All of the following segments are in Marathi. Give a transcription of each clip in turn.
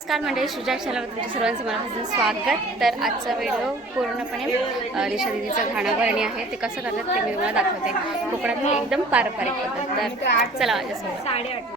नमस्कार मंडळी. सुजाक चॅनलवर तुमच्या सर्वांचं मनापासून स्वागत. तर आजचा व्हिडिओ पूर्णपणे रिशा दिदीचं घाणाभरणी आहे. ते कसं करतात ते मी तुम्हाला दाखवते. कोकणातली एकदम पारंपरिक पद्धत. तर चला माझ्यासोबत. साडेआठ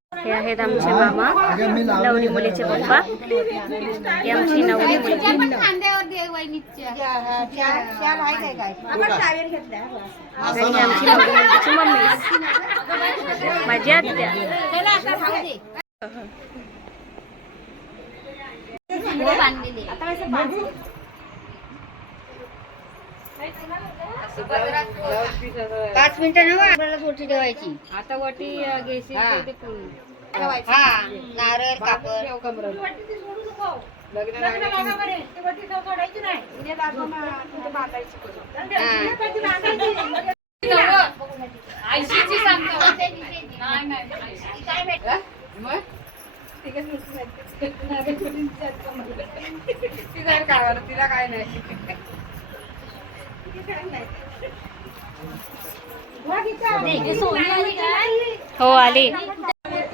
आहेत आमचे मामा नवरी मुलीचे पप्पा. आमची नवरी आमची नवरी मुलगीची मम्मी. माझी आत्या. पाच मिनिटं ना आपल्याला सोटी ठेवायची. आता वाटी घ्यायची हा. ते पूर्ण हा. नारळ कापड ऐंशीची सांगतो. नाही नाही. तिला काय नाही. हो आली.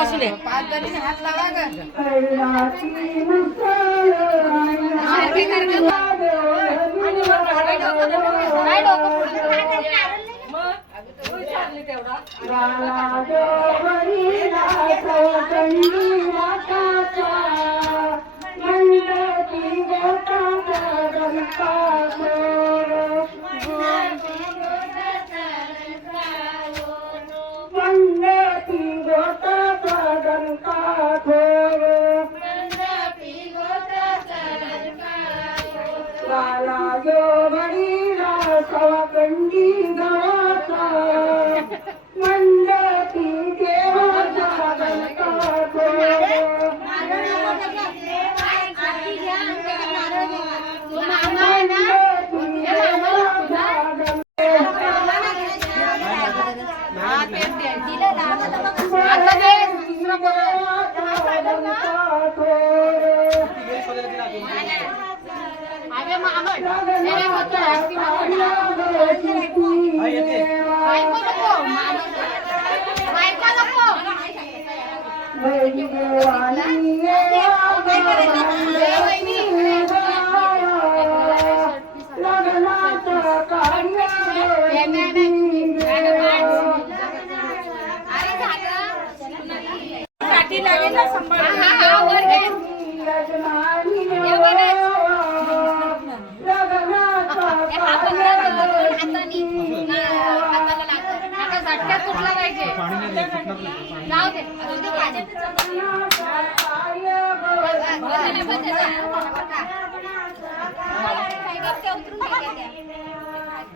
बसू दे हात लावा ग. वरी सव Where you are.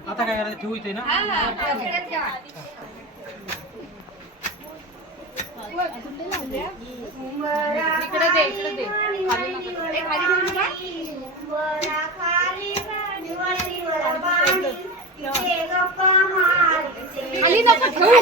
आता काय करायचं? ठेवू इथे ना? इकडे दे इकडे दे. खाली. खाली नको ठेवू.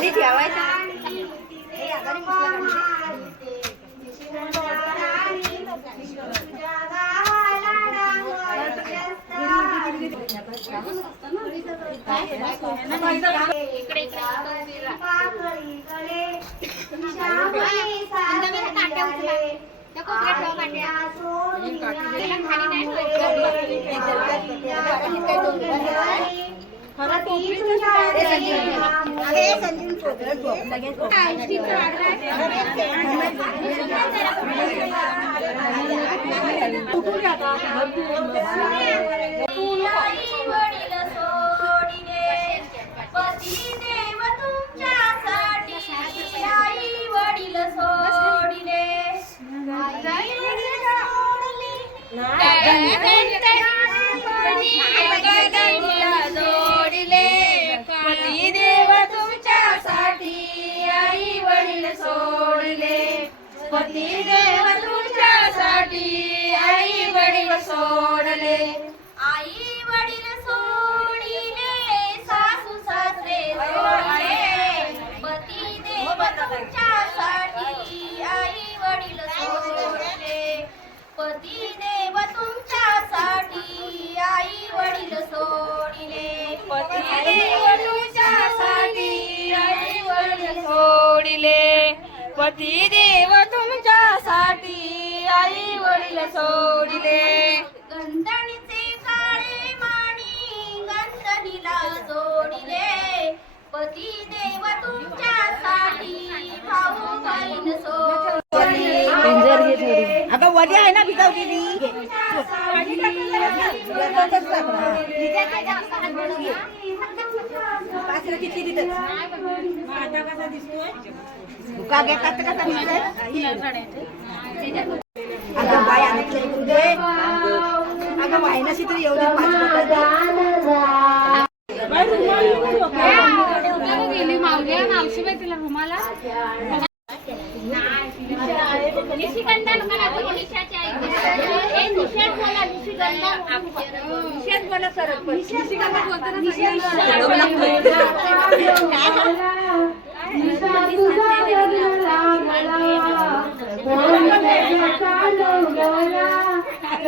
नको सोडिले. जोडिले पती देव तुमच्यासाठी आई वडील सोडले पती देव तुमच्यासाठी आई वडील सोडले. पती देव तुमच्यासाठी आई वडील सोडिले. गंधणीचे काळे माणी गंधणीला जोडिले. पती देव तुमच्यासाठी भाऊ बहीण सोडले. अगं वडी आहे ना भिजवलेली किती दिलं आता कसा दिसतोय? का घे कसा कसा दिसतोय अगं बाय आणत नाही दे अगं वाहिनाशी तरी एवढी पाच बोटं दे. गेली मावली मावशी बाई तिला रुमाला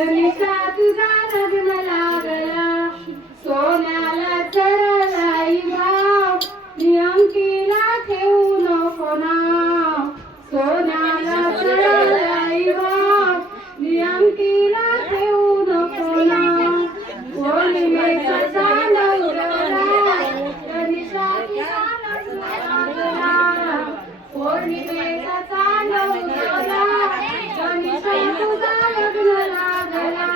निशा तुझा लग्न लागला सोन्याला चढलाई भाव नियंकीला ठेवू नको नाव सोन्याला चढलाई भाव नियंकीला ठेवू नको नाव पौर्णिमेचा चालवला गणेशाची चालवला पौर्णिमेचा चालवला गणेशा तुझा लग्न लागला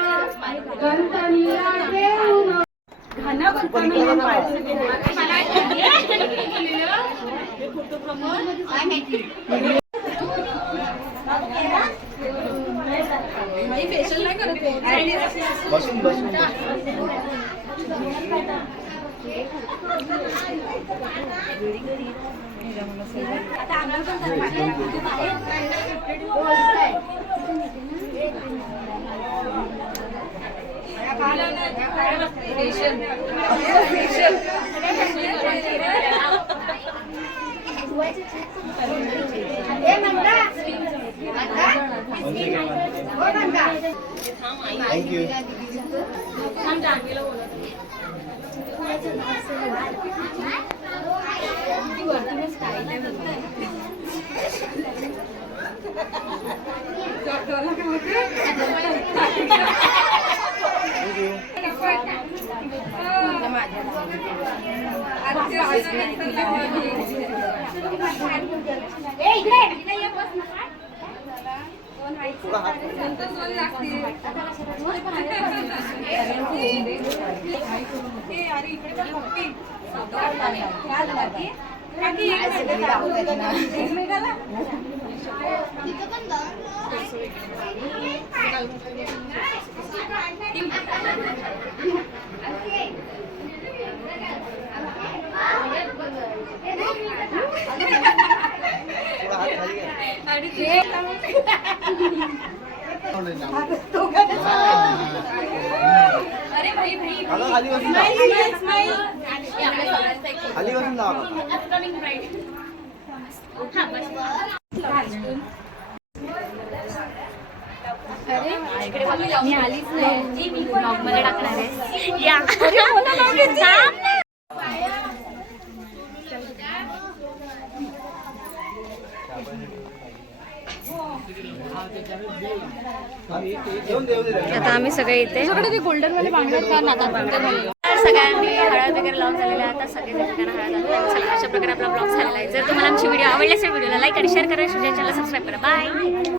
गणपतीला ठेवू नको बसून बसून थँक्यू थोडा खाली घ्या. अगं, खाली बसून. खाली बसून मी आलीच नाही ब्लॉगमध्ये टाकणार आहे या ना. आता आम्ही सगळे इथे गोल्डन वाले बांगड्यात का नातात सगळ्यांनी हळद वगैरे लावून झालेला आहे आता सगळे ठिकाणी हळद चला अशा प्रकारे आपला ब्लॉग झालेला आहे. जर तुम्हाला आमची व्हिडिओ आवडली असेल व्हिडिओला लाईक आणि शेअर करा. चॅनलला सबस्क्राईब करा. बाय